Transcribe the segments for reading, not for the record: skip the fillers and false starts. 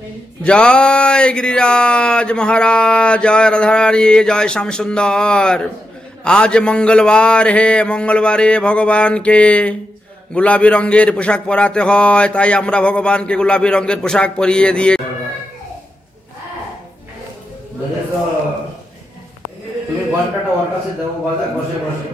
जय गिरिराज महाराज, जय राधारानी, जय श्याम सुंदर। आज मंगलवार है, मंगलवारे भगवान के गुलाबी रंगेर पोशाक पराते হয়, তাই আমরা ভগবানকে গোলাপি রঙের পোশাক পরিয়ে দিয়ে তুমি ঘন্টাটা ওর কাছে দাও, বাজা বসে বসে।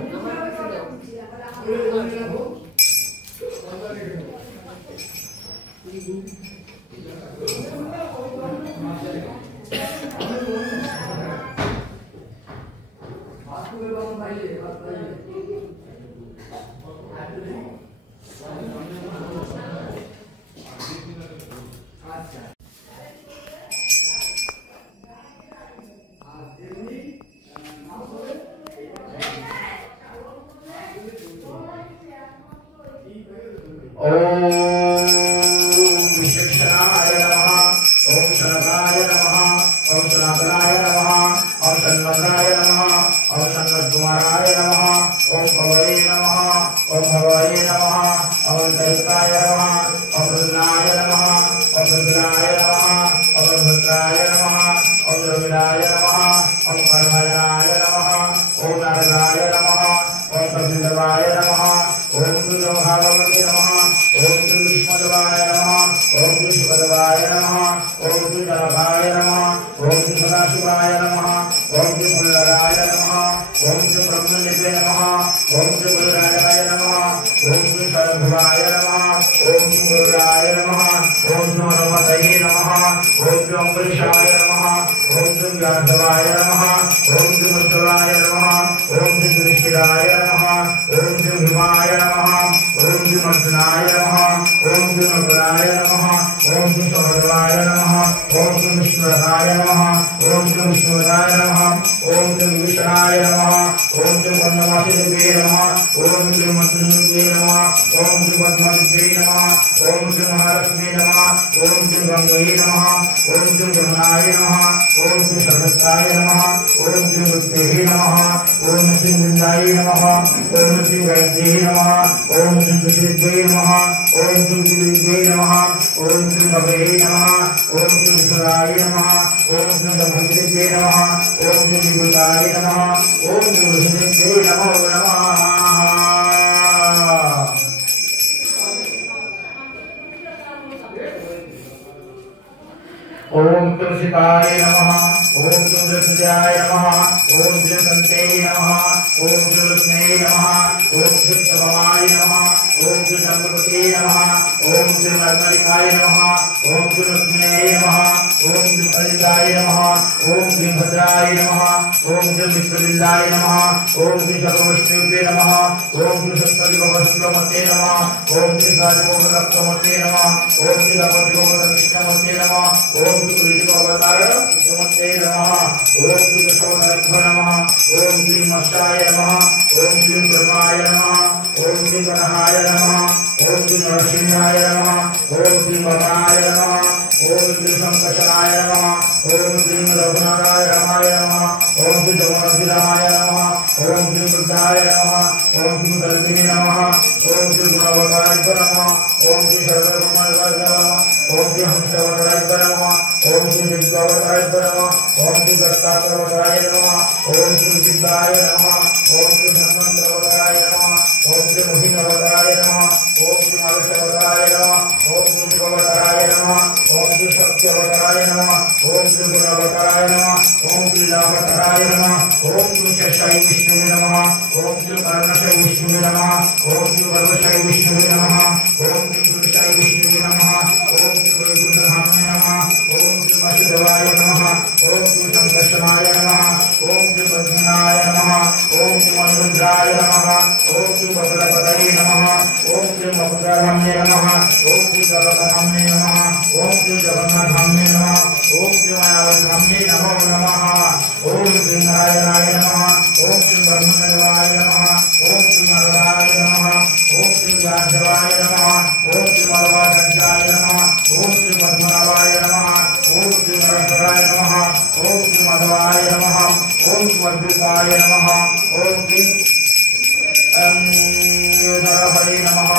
ओम विश्वेश्वराय नमः, ओम शरणाय नमः, ओम सनातनाय नमः, ओम सन्मताय नमः, ओम संगतकुमाराय नमः, ओम भवये नमः, ओम भवये नमः, ओम दत्ताय नमः, ओम रुद्राय नमः, ओम रुद्राय नमः, ओम भद्राय नमः, ओम रविराय नमः, ओम कर्मजाय नमः, ओम नारदाय नमः, ओम प्रसिद्धवाय नमः, ओम दुर्भागवते नमः, ओम श्री विष्णुदेवाय नमः, ओम श्री शिवदेवाय नमः, ओम श्री जलभाय नमः, ओम श्री सदाशिवाय नमः, ओम श्री फुल्लराय नमः, ओम श्री ब्रह्मनिधे नमः, ओम श्री गुरुराजाय नमः, ओम श्री शरभुवाय नमः, ओम श्री गुरुराय नमः, ओम श्री मनोमतये नमः, ओम श्री अम्बरीशाय नमः, ओम श्री व्यासदेवाय नमः, ओम श्री मुस्तवाय नमः, ओम श्री कृष्णाय नमः, ओम श्री भीमाय नमः, ओम श्री अर्जुनाय नमः, ओम श्री नकुलाय नमः, ओम श्री सौरवाय नमः, ओम श्री विष्णुरथाय नमः, ओम श्री विष्णुराय नमः, ओम श्री विष्णाय नमः, ओम श्री पद्मवासिदेवे नमः, ओम श्री मंत्रिदेवे नमः, ओम श्री पद्मदेवे नमः, ओम श्री महालक्ष्मी नमः, ओम श्री गंगे नमः, ओम श्री जमुनाय नमः, ओम श्री सरस्वत्याय नमः, ओम श्री मुक्तेहे नमः, ओम श्री वृंदाय नमः, ओम श्री वैद्ये नमः, ओम श्री सुशीले नमः, ओम श्री विद्ये नमः, ओम श्री भवे नमः, ओम श्री विष्णुराय नमः, ओम श्री ब्रह्मदेवे नमः, ओम श्री विभुताय नमः, ओम श्री विष्णुदेवे नमो नमः। ओम तुलसीदाय नमः, ओम तुलसीदाय नमः, ओम श्री संते नमः, ओम श्री लक्ष्मी नमः, ओम श्री भवाय नमः, ओम श्री गणपति नमः, ओम श्री नरमलिकाय नमः, ओम श्री लक्ष्मी नमः, ओम श्री कलिकाय नमः, ओम श्री भद्राय नमः, ओम श्री विष्णुविल्लाय नमः, ओम श्री सर्वविष्णुवे नमः, ओम श्री सप्तदिगोपसुत्रमते नमः, ओम श्री राजगोपसुत्रमते नमः, ओम श्री दपतिगोपसुत्रमते नमः, ओम श्री कुलिगोपताय नमते नमः, ओम श्री दशवदनभ्यो नमः, ओम श्री मत्स्याय नमः, ओम श्री ब्रह्माय नमः, ओम श्री गणहाय नमः, ओम श्री नरसिंहाय नमः, ओम श्री भवाय नमः, ओम श्री संकर्षणाय नमः, ओम श्री रघुनाथाय रामाय नमः, ओम श्री जगन्नाथाय नमः, ओम श्री बुद्धाय नमः, ओम श्री गणपति नमः, ओम श्री गुणवताय नमः, ओम श्री सर्वभौमाय नमः, ओम श्री हंसवताय नमः, ओम श्री विद्यावताय नमः, ओम श्री दत्तावताय नमः, ओम श्री विद्याय नमः, ओम श्री धन्वन्तरवताय नमः, ओम श्री मोहिनीवताय नमः, ओम श्री नागेश्वरवताय नमः, ओम श्री शिववताय नमः, ओम श्री सत्यवताय नमः, ओम श्री गुणवताय नमः, ओम श्री लाभवताय नमः, ओम श्री चक्षाय विष्णुवे नमः, ओम श्री कर्णशाय विष्णुवे नमः, ओम श्री वर्वशाय विष्णुवे नमः, ओम श्री पुरुषाय विष्णुवे नमः, ओम श्री वैकुंठधाम्ने नमः, ओम श्री वासुदेवाय नमः, ओम श्री संकर्षणाय नमः, ओम श्री पद्मनाय नमः, ओम श्री मन्मथराय नमः, ओम श्री वज्रपतये नमः, ओम श्री मकुटधाम्ने नमः, ओम श्री जगन्नाथधाम्ने नमः, ओम श्री जगन्नाथधाम्ने नमः, ओम श्री मायावतीधाम्ने नमो नमः, ओम श्री नारायणाय नमः, ओम श्री ब्रह्मदेवाय नमः, ओम श्री नारायणाय नमः, ओम श्री व्यासदेवाय नमः, ओम श्री मलवादंडाय नमः, ओम श्री पद्मनाभाय नमः, ओम श्री नरसराय नमः, ओम श्री माधवाय नमः, ओम श्री मधुकाय नमः, ओम श्री नरहरे नमः,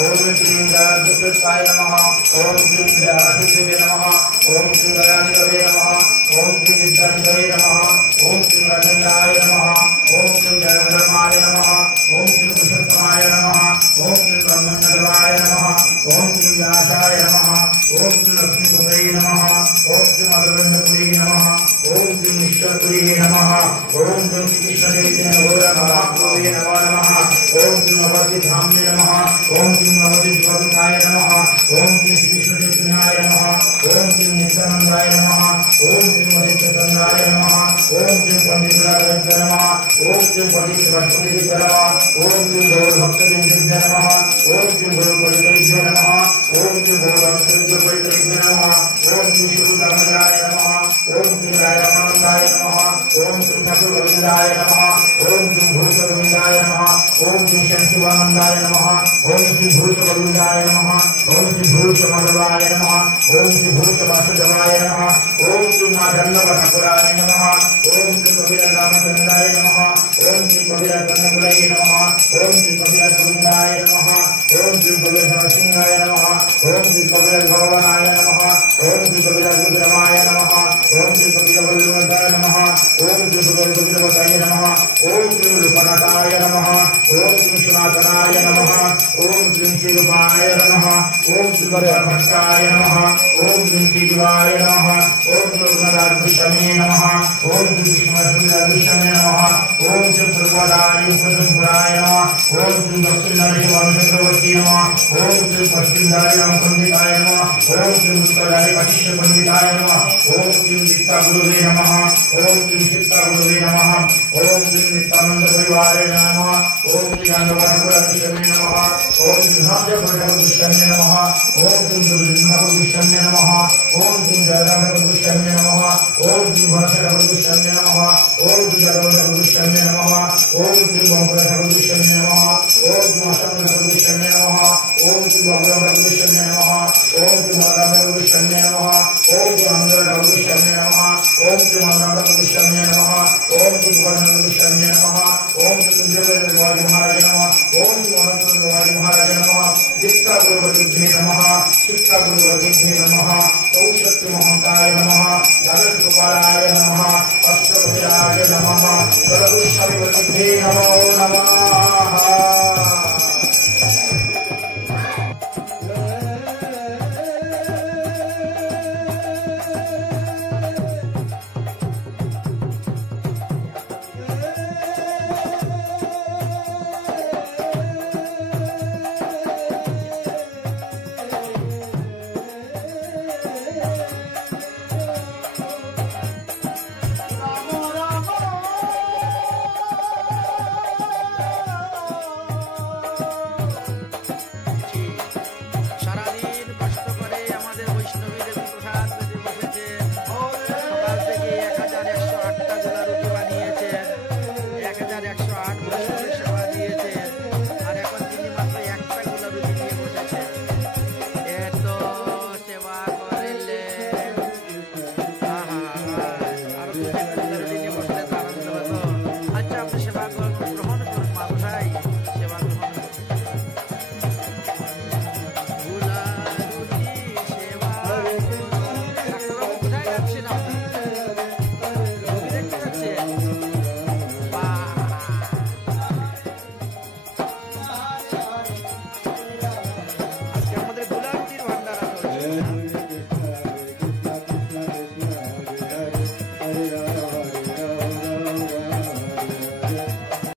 ओम श्री गणपताय नमः, ओम श्री व्यासदेवाय नमः, ओम श्री दयानिधवे नमः ओम श्री विद्यानिधवे नमः ओम श्री राजेन्द्राय नमः ओम श्री जयधर्माय नमः ओम श्री पुरुषोत्तमाय नमः ओम श्री ब्रह्मण्यदेवाय नमः ओम श्री व्यासाय नमः ओम श्री लक्ष्मीपतये नमः ओम श्री मधुरण्यपुरी नमः ओम श्री ईश्वरपुरी नमः ओम श्री कृष्ण चैतन्य गौरभक्तये नमः ओम श्री नवद्वीधाम्ये नमः ओम श्री नवद्वीपकाय नमः ओम श्री कृष्ण चैतन्याय नमः ओम श्री नित्यानंदाय नमः ओम श्री मधुसूदनाय नमः ओम श्री पंडितराय नमः ओम श्री पंडित भक्तदेव नमः ओम श्री गौर भक्तदेव नमः ओम श्री गौर परिदेव नमः ओम श्री गौर भक्तदेव परिदेव नमः ओम श्री शिवधर्मराय नमः ओम श्री रामानंदाय नमः ओम श्री ठाकुर गोविंदाय नमः ओम श्री भूष गोविंदाय नमः ओम श्री शंकिवानंदाय नमः ओम श्री भूष गोविंदाय नमः ओम श्री भूष माधवाय नमः ओम श्री भूष वासुदेवाय नमः ओम श्री माधव ठाकुराय नमः ओम श्री कबीर रामचंद्राय नमः ओम श्री कबीर कन्नकुलाय नमः ओम श्री कबीर गोविंदाय नमः ओम श्री कबीर नरसिंहाय नमः ओम श्री कबीर भगवानाय नमः ओम श्री कबीर गुरुरामाय नमः ओम श्री कबीर वल्लभाय नमः ओम श्री कबीर गोविंदवताय नमः ओम श्री रूपनाथाय नमः ओम श्री सनातनाय नमः ओम श्री शिवाय नमः ओम श्री भट्टाय नमः ओम श्री शिवाय नमः ओम श्री रघुनाथाय नमः ओम श्री कृष्णदाय नमः ओम श्री प्रभुदाय पुरुषपुराय नमः ओम श्री दक्षिणाय चक्रवर्ती नमः ओम श्री पश्चिमदाय पंडिताय नमः ओम श्री उत्तराय कशिष्य पंडिताय नमः ओम श्री नित्या गुरुवे नमः ओम श्री चित्ता गुरुवे नमः ओम श्री नित्यानंद परिवाराय नमः ओम श्री आनंदपुरपुरविष्णवे नमः ओम श्री भाग्यपुरपुरविष्णवे नमः ओम श्री दुर्जनपुरविष्णवे नमः ओम श्री जयरामपुरविष्णवे नमः ओम श्री भाषापुरविष्णवे नमः ओम श्री जगन्नाथपुरविष्णवे नमः ओम श्री गोमपुरपुरविष्णवे नमः ओम श्री अशोकपुरविष्णवे नमः ओम श्री भगवानपुरविष्णवे नमः ओम श्री माधवपुरविष्णवे नमः ओम श्री अंगरपुरविष्णवे नमः ओम श्री माधवपुरविष्णवे नमः ओम श्री भगवानपुरविष्णवे नमः ओम श्री देवदेवाय महाराज नमः ओम श्री अनंतदेवाय महाराज नमः दिक्का गुरुपतिभ्ये नमः शिक्षा गुरुपतिभ्ये नमः सौशक्ति महंताय नमः द्वादश गोपालाय